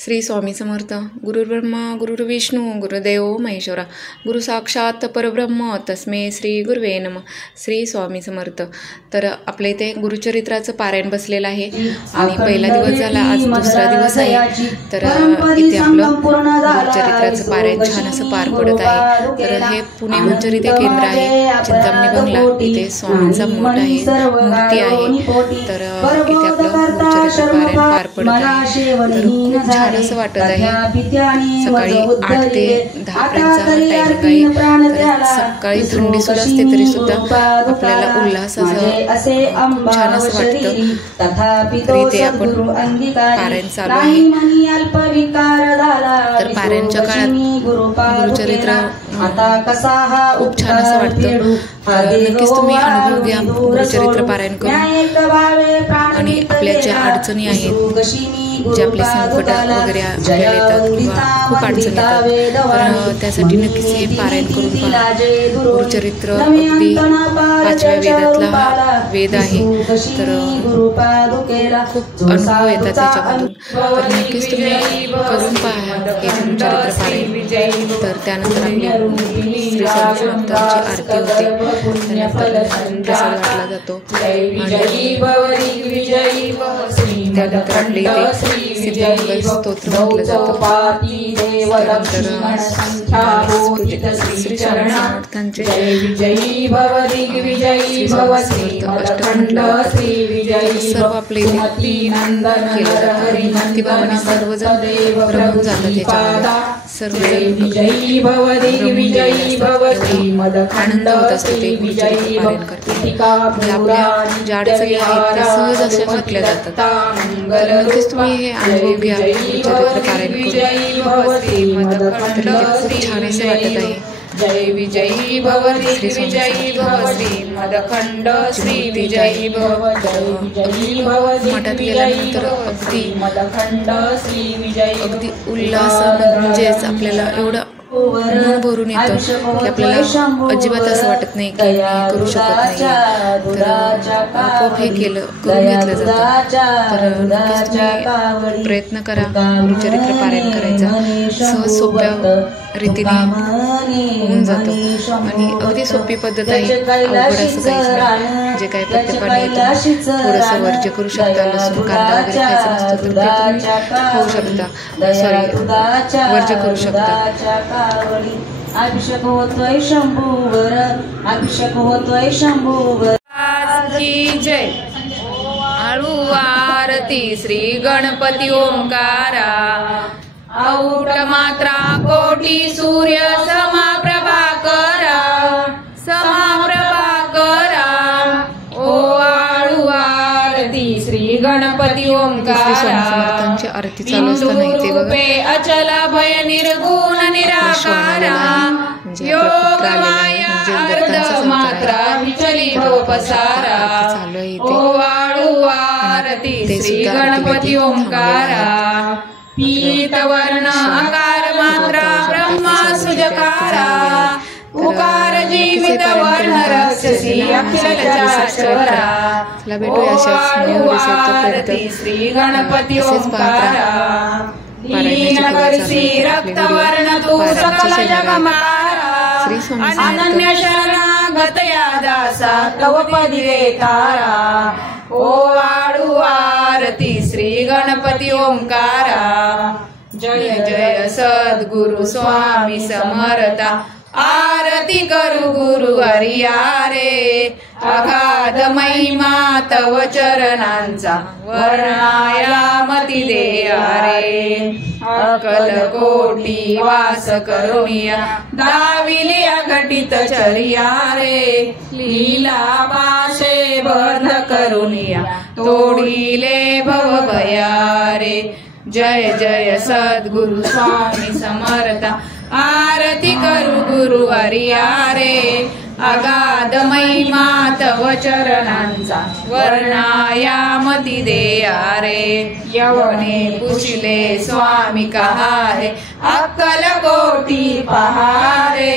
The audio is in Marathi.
श्री स्वामी समर्थ. गुरुर्ब्रह्मा गुरुर्विष्णू गुरुदेव महेश्वरा, गुरु साक्षात परब्रह्म तस्मै श्री गुरुवे नमः. श्री स्वामी समर्थ. तर आपल्या इथे गुरुचरित्राचं पारायण बसलेलं आहे आणि पहिला दिवस झाला, आज दुसरा दिवस आहे. तर इथे आपलं गुरुचरित्राचं पारायण छान असं पार पडत आहे. तर हे पुणे गुरुचरित्र केंद्र आहे, चिंतामणी बंगला. इथे स्वामींचा मठ आहे, मूर्ती आहे. तर इथे आपलं गुरुचरित्र पारायण पार पडत आहे. तर खूप छान असं वाटत आहे. सकाळी 8 ते 10 पर्यंतचा टायमिंग आहे. तर सकाळी थंडी सुद्धा असते तरी सुद्धा आपल्याला उल्हास असं छान असं वाटतं. तर इथे आपण पारायण चालू आहे. तर पारायणच्या काळात गुरुचरित्र खूप छान असं वाटतं. नक्कीच तुम्ही अनुभव घ्या गुरुचरित्र पारायण करून. आणि आपल्या ज्या अडचणी आहेत, जे आपले संकट वगैरे आपल्याला येतात किंवा खूप अडचणी येतात, तर त्यासाठी नक्कीच हे पारायण करून पहा. गुरुचरित्र अगदी 5व्या वेदातला हा वेद आहे. तर खूप अनुभव येतात त्याच्यामधून. तर नक्कीच तुम्ही करून पहा हे गुरुचरित्र पारायण. तर त्यानंतर आपली श्री स्वामी समर्थांची आरती होते, त्यानंतर प्रसाद वाटला जातो. त्यानंतर आपल्या इथे सिद्धमंगल स्तोत्र म्हटलं जातं. श्री स्वामी समर्थांचे सर्व आपले केलं जातं. भक्तिभावाने सर्वजण रमून जातात त्याच्यामध्ये. सर्वजण आनंद होत असतो ते गुरुचरित्र पारायण करतात. आपल्या ज्या अडचणी आहेत त्या सहज अशा सुटल्या जातात. तर नक्कीच तुम्ही हे अनुभव घ्या गुरुचरित्र पारायण करून. तर खूप छान असं वाटत आहे. जय विजयी भव विजयी भव श्री मदखंड श्री विजयी भव जय मठात गेल्यानंतर अगदी मदखंड श्री विजयी अगदी उल्हास म्हणजेच आपल्याला एवढं मन भरून येतं की आपल्याला अजिबात असं वाटत नाही की मी करू शकत नाही. तर आपोआप हे करून घेतलं जातं. तर नक्कीच तुम्ही प्रयत्न करा गुरुचरित्र पारायण करायचा. सहज सोप्या रीतीने होऊन जातं आणि अगदी सोपी पद्धत आहे. अवघड असं काहीच नाही. जे काही प्रत्येकाने येतं थोडंसं वर्ज्य करू शकता. लसूण कांदा वगैरे खायचं नसतं तर ते तुम्ही खाऊ शकता. वर्ज्य करू शकता. अभिषेक होतोय शंभूवर, अभिषेक होतोय शंभूवर. जय. आळू आरती श्री गणपती ओंकारा, औट मात्रा कोटी सूर्य समाप्रभाकरा, समाप्रभाकरा. ओ आळू आरती श्री गणपती ओंकारा. आरती चालू असताना इथे बघा अचल भय निर्गुण निराकारा, योग माया अर्ध मात्रा विचली पसारा. ओ आळू आरती श्री गणपती ओंकारा. पीत वर्ण आकार मात्रा ब्रह्मा सुजकारा, उकार जीवित वर्ण राक्षसी अखिल चराचरा. श्री गणपती ओंकारा. लीनकर्षी रक्तवर्ण तू सकल जगमारा, अनन्य शरणागत या दासा तव पदी वेतारा. ओ आळू आरती श्री गणपती ओंकारा. जय जय सद्गुरु स्वामी समर्था, आरती करू गुरु हरियारे. अगाध महिमा तव चरणांचा वर्णायामती देयारे. अकल कोटी वास करुणिया दाविले अघटित चर्या रे. लीला पाशे बंध करुणिया तोडिले भव भयारे. जय जय सद्गुरु स्वामी समर्था, आरती करू गुरु हरियारे. अगाध महिमा तव चरणांचा वर्णायामती देयारे. यवने पुछले स्वामी कहा है, अक्कल कोटी पहारे.